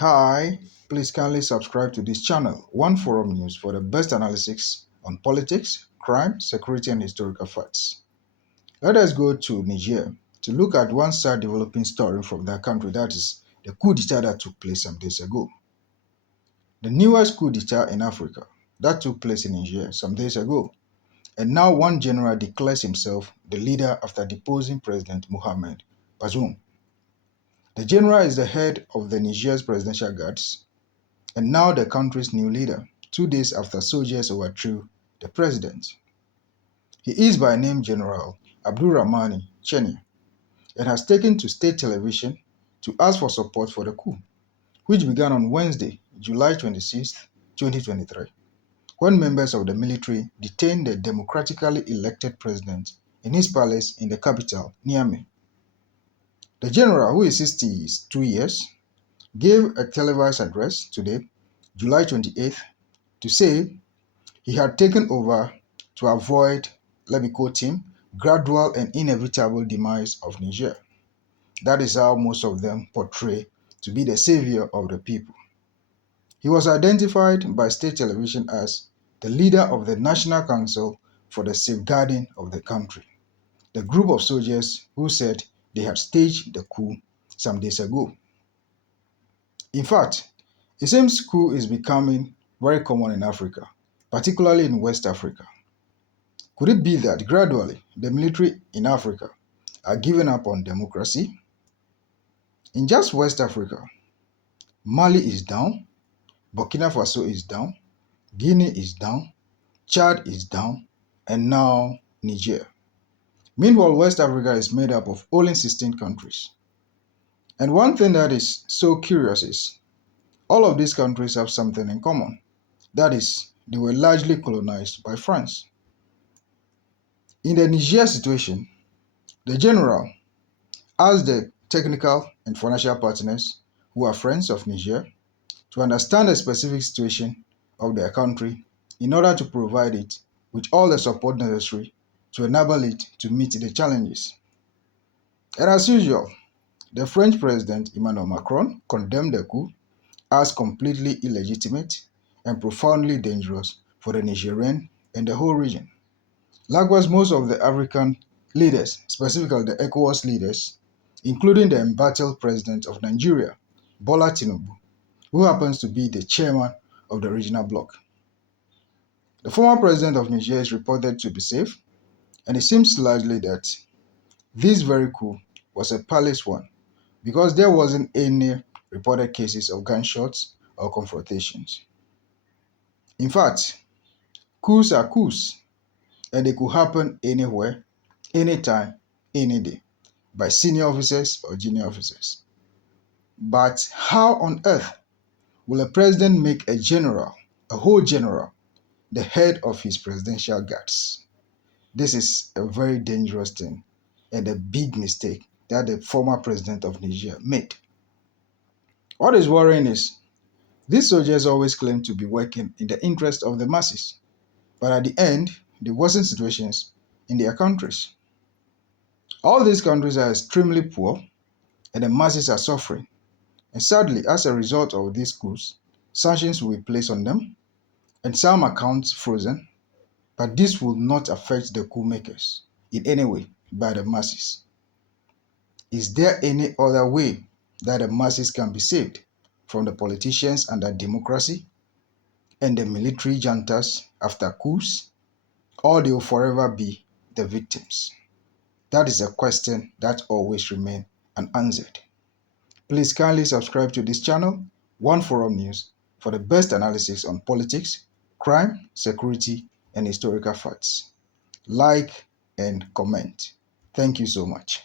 Hi, please kindly subscribe to this channel, One Forum News, for the best analysis on politics, crime, security, and historical facts. Let us go to Niger to look at one sad developing story from that country, that is the coup d'etat that took place some days ago. The newest coup d'etat in Africa that took place in Niger some days ago. And now one general declares himself the leader after deposing President Mohamed Bazoum. The general is the head of the Niger's presidential guards and now the country's new leader, 2 days after soldiers overthrew the president. He is by name General Abdulrahmani Cheni and has taken to state television to ask for support for the coup, which began on Wednesday, July 26, 2023, when members of the military detained the democratically elected president in his palace in the capital, Niamey. The general, who is 62 years, gave a televised address today, July 28th, to say he had taken over to avoid, let me quote him, gradual and inevitable demise of Niger. That is how most of them portray to be the savior of the people. He was identified by state television as the leader of the National Council for the Safeguarding of the Country, the group of soldiers who said they had staged the coup some days ago. In fact, it seems coup is becoming very common in Africa, particularly in West Africa. Could it be that gradually the military in Africa are giving up on democracy? In just West Africa, Mali is down, Burkina Faso is down, Guinea is down, Chad is down, and now Niger. Meanwhile, West Africa is made up of only 16 countries. And one thing that is so curious is all of these countries have something in common. That is, they were largely colonized by France. In the Niger situation, the general asked the technical and financial partners who are friends of Niger to understand the specific situation of their country in order to provide it with all the support necessary to enable it to meet the challenges. And as usual, the French President Emmanuel Macron condemned the coup as completely illegitimate and profoundly dangerous for the Nigerian and the whole region. Likewise, most of the African leaders, specifically the ECOWAS leaders, including the embattled president of Nigeria, Bola Tinubu, who happens to be the chairman of the regional bloc. The former president of Niger is reported to be safe, and it seems largely that this very coup was a palace one because there wasn't any reported cases of gunshots or confrontations. In fact, coups are coups, and they could happen anywhere, anytime, any day, by senior officers or junior officers. But how on earth will a president make a general, a whole general, the head of his presidential guards? This is a very dangerous thing and a big mistake that the former president of Niger made. What is worrying is these soldiers always claim to be working in the interest of the masses, but at the end, they worsen situations in their countries. All these countries are extremely poor and the masses are suffering. And sadly, as a result of these coups, sanctions will be placed on them and some accounts frozen, but this will not affect the coup makers in any way by the masses. Is there any other way that the masses can be saved from the politicians under democracy and the military juntas after coups, or they will forever be the victims? That is a question that always remains unanswered. Please kindly subscribe to this channel, One Forum News, for the best analysis on politics, crime, security, and historical facts. Like and comment. Thank you so much.